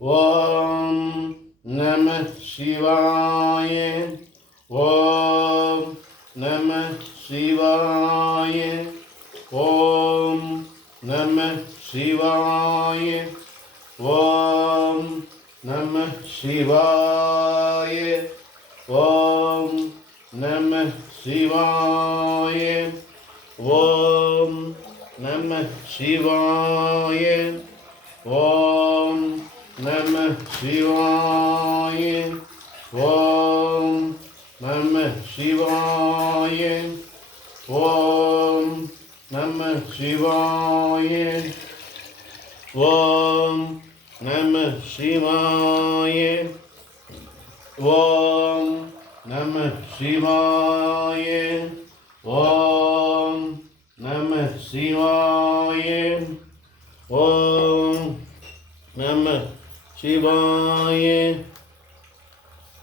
ஓம் நம சிவாய. ஓம் நம சிவாய. ஓம் நம சிவாய. ஓம் நம சிவாய. ஓம் நம சிவாய. ஓம் நம சிவாய. ஓம் நம சிவாய. ஓம் நம சிவாய. ஓம் நம சிவாய. ஓம் நம சிவாய. ஓம் நம சிவாய. ஓம் நம சிவாய. ஓம் நம சிவாய.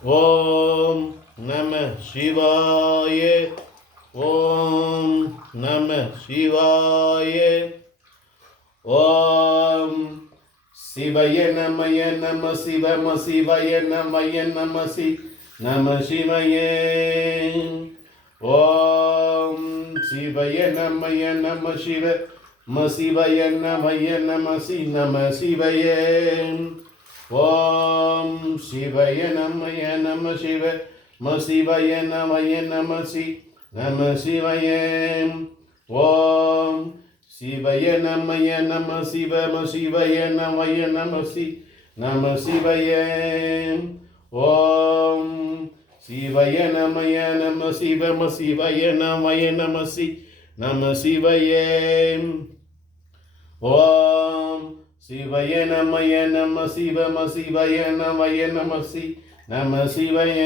ஓம் நம சிவாய. ஓம் நம சிவாய. ஓம் சிவய நமய நம சிவம சிவய நமய நம நம சிவய. ஓம் சிவய நமய நம சிவ சிவய நமய நம நம சிவய. ஓம் சிவய நமய நம சிவ சிவய நமய நம நம சிவய. ஓம் சிவய நமய நம சிவய நமய நம நம சிவய. ஓம் சிவய நமய நம சிவய நமய நம நம சிவய. ஓம் சிவய நமய நம சிவய நமய நம நம சிவய.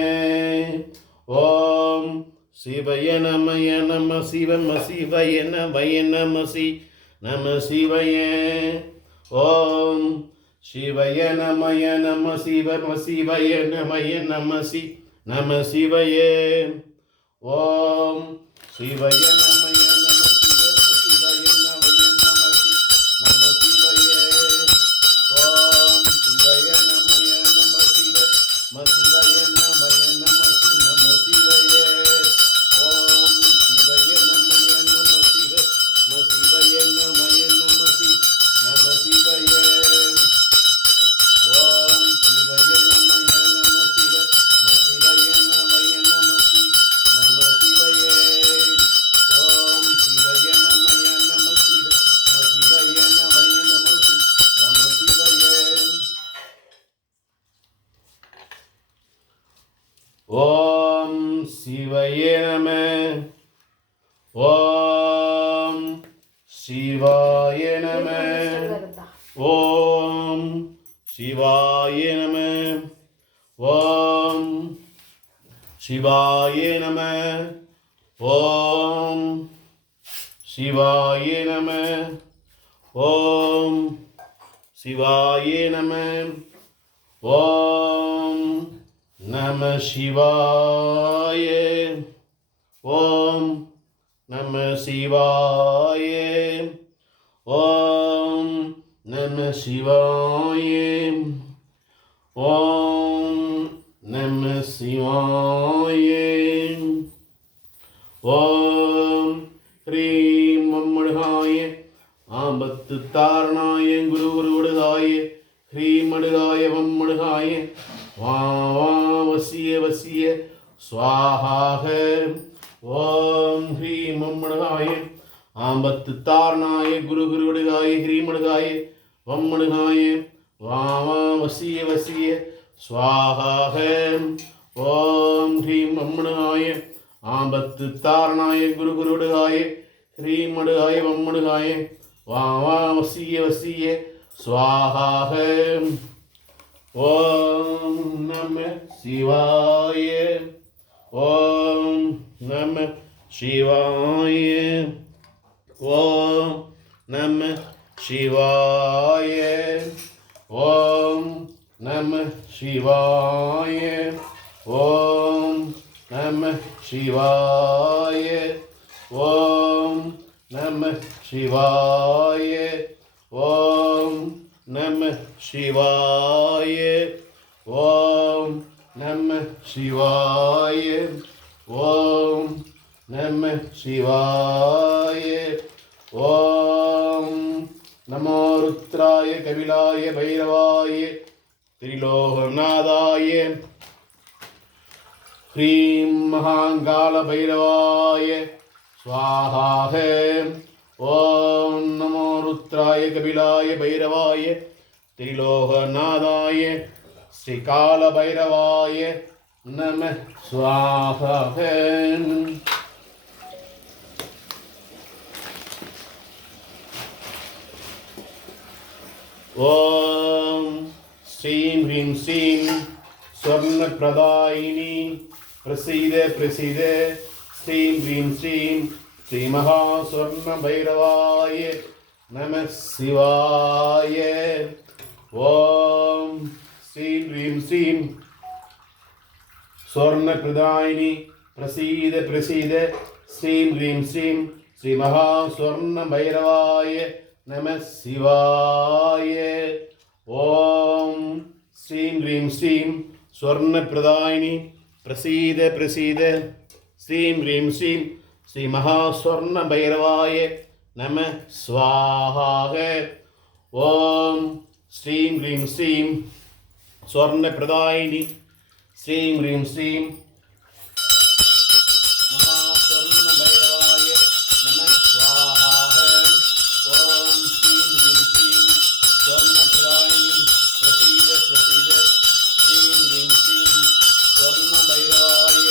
ஓம் சிவய நமய நம சிவய நமய நம நம சிவய. ஓம் சிவய நமய நம சிவய நமய நம நம சிவய. ஓம் சிவய நமய நம சிவய நமய நம நம சிவய. ஓம் சிவய நமய நம சிவய நமய நம நம சிவய. ஓம் சிவய நமய நம சிவய நமய நம நம சிவய. ஓம் சிவய நமய நம சிவய நமய நம நம சிவய. ஓம் சிவய நமய நம சிவய நமய நம நம சிவய. ஓம் சிவய நம. ஓம் சிவாய நம. ஓம் சிவாய நம. ஓம் சிவாய நம. ஓம் சிவாய நம. ஓம் சிவாய நம. ஓம் நம சிவாய. ஓம் நம சிவாய. ஓம் நம சிவாய. ஓம் நம சிவாய. ஓம் ஹ்ரீம் மம்முடுகாய ஆபத்து தாரணாய குரு குருடுகாய ஹ்ரீம் மடுகாய வம்முடுகாய வசிய வசிய ஸ்வாஹாக. ஓம் ஹ்ரீம் மம்முடுகாய ஆபத்து தாரணாய குரு குருடுகாய ஹ்ரீமடுகாய வம்முடுகாய வசிய வசிய ஸ்வாஹாக. ஓம் ஹ்ரீம் மம்முடுகாய ஆபத்து தாரணாய குரு குருடுகாய ஹ்ரீமடுகாய வம்முடுகாய வசிய வசிய ஸ்வாஹாக. ஓம் நம சிவாய. ஓம் நம சிவாய. ஓம் நம சிவாய. ஓம் நம சிவாய. ஓம் நம சிவாய. ஓம் நம சிவாய. ஓம் நம சிவாய. நம சிவாய. ஓம் நம சிவாய. ஓம் நமோ ருத்ராய கபிலாய பைரவாய திரிலோகநாதாய ஹ்ரீம் மகாங்கால பைரவாய ஸ்வாஹாஹ. ஓம் நமோ ருத்ராய கபிலாய பைரவாய திரிலோகநாதாய ஸ்ரீகால பைரவாய நம ஸ்வாஹாஹ. ஓம் ஸ்ரீம் ஹ்ரீம் ஸ்ரீம் ஸ்வர்ண பிரதாயினி பிரசீத பிரசீத ஸ்ரீம் ஹ்ரீம் ஸ்ரீம் ஸ்ரீ மகா ஸ்வர்ண பைரவாய நம சிவாய. ஓம் ஸ்ரீம் ஹ்ரீம் ஸ்ரீம் ஸ்வர்ண பிரதாயினி பிரசீத பிரசீத ஸ்ரீம் ஹ்ரீம் ஸ்ரீம் ஸ்ரீ மகா ஸ்வர்ண பைரவாய நம சிவாய. ஓம் ஸ்ரீம் ஹ்ரீம் ஸ்ரீம் ஸ்வர்ண பிரதாயினி பிரசீத பிரசீத ஸ்ரீம் ஹ்ரீம் ஸ்ரீம் ஸ்ரீ மகா ஸ்வர்ண பைரவாய நம ஸ்வாஹாஹ. ஓம் ஸ்ரீம் ஹ்ரீம் ஸ்ரீம் ஸ்வர்ண பிரதாயினி ஸ்ரீம் ஹ்ரீம் ஸ்ரீம் மகா ஸ்வர்ண பைரவாய நம ஸ்வாஹாஹ. ஓம் ஸ்ரீம் ஹ்ரீம் ஸ்ரீம் ஸ்வர்ண பிரதாயினி பிரசீத பிரசீத ஸ்ரீம் ஹ்ரீம் ஸ்ரீம் ஸ்வர்ண பைரவாய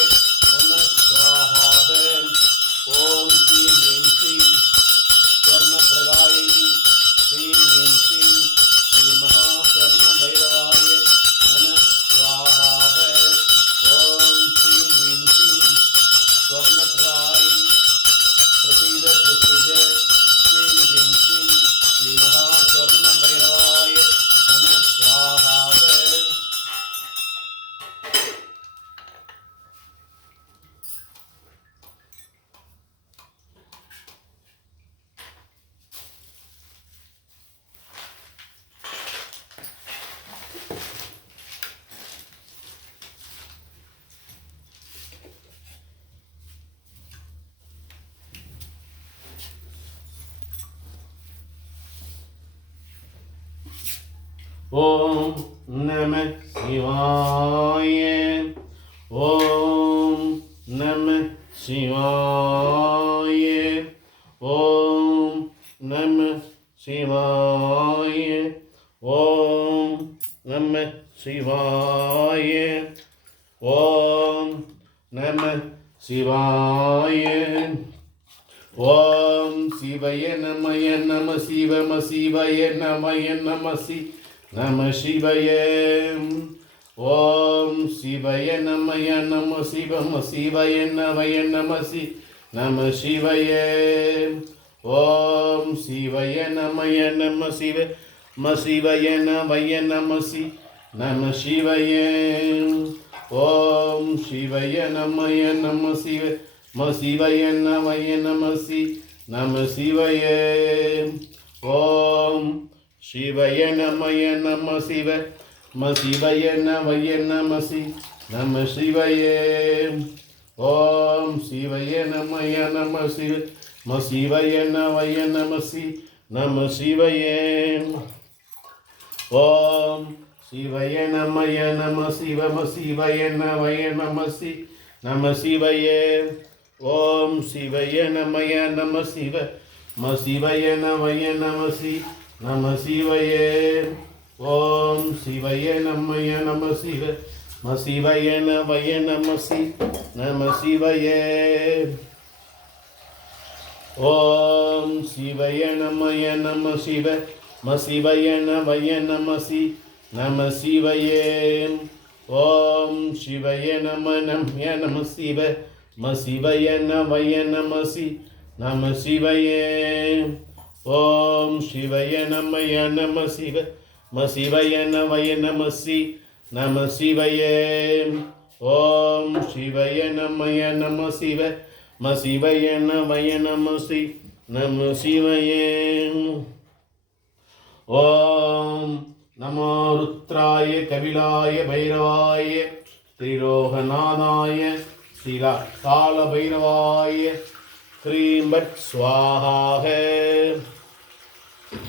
நம ஸ்வாஹாஹ. ஓம் ஸ்ரீம் ஹ்ரீம் ஸ்ரீம் ஸ்வர்ண பிரதாயினி ஸ்ரீம் ஹ்ரீம் ஸ்ரீம் ஸ்ரீ மகா ஸ்வர்ண பைரவாய நம ஸ்வாஹாஹ. ஓம் ஸ்ரீம் ஹ்ரீம் ஸ்ரீம் ஸ்வர்ண பிரதாயினி பிரசீத பிரசீத ஸ்ரீம் ஹ்ரீம் ஸ்ரீம் ஸ்ரீ மகா ஸ்வர்ண பைரவாய நம ஸ்வாஹாஹ. ஓம் நம சிவாய. ஓம் நம சிவாய. ஓம் நம சிவாய. ஓம் நம சிவாய. ஓம் நம சிவாய. ஓம் சிவய நமய நம சிவம சிவய நமய நமசி நம சிவய. ஓம் சிவய நமய நம சிவம சிவய நமய நமசி நம சிவய. ஓம் சிவய நமய நம சிவ ம சிவய நமய நமசி நம சிவய. ஓம் சிவய நமய நம சிவ ம சிவய நமய நமசி நம சிவய. ஓம் சிவய நமய நம சிவ ம சிவய நமய நமசி நம சிவய. ஓம் சிவய நமய நம சிவ ம சிவய நமய நமசி நம சிவய. ஓம் சிவய நமய நம சிவ ம சிவய நமய நமசி நம சிவய. ஓம் சிவய நமய நம சிவ ம சிவய நமய நமசி நம சிவய. ஓம் சிவய நமய நம சிவ ம சிவய நமய நமசி நம சிவய. ஓம் சிவய நமய நம சிவ ம சிவய நமய நமசி நம சிவய. ஓம் சிவய நம நமய நம சிவ ம சிவய நமய நமசி நம சிவய. ஓம் சிவய நமய நம சிவ ம சிவய நமய நமசி நம சிவய. ஓம் சிவய நமய நம சிவ ம சிவய நமய நமசி நம சிவய. ஓம் நமோ ருத்ராய கபிலாய பைரவாய त्रिलोकनाथाय शिला कालभैरवाय क्रीं बट स्वाहा है।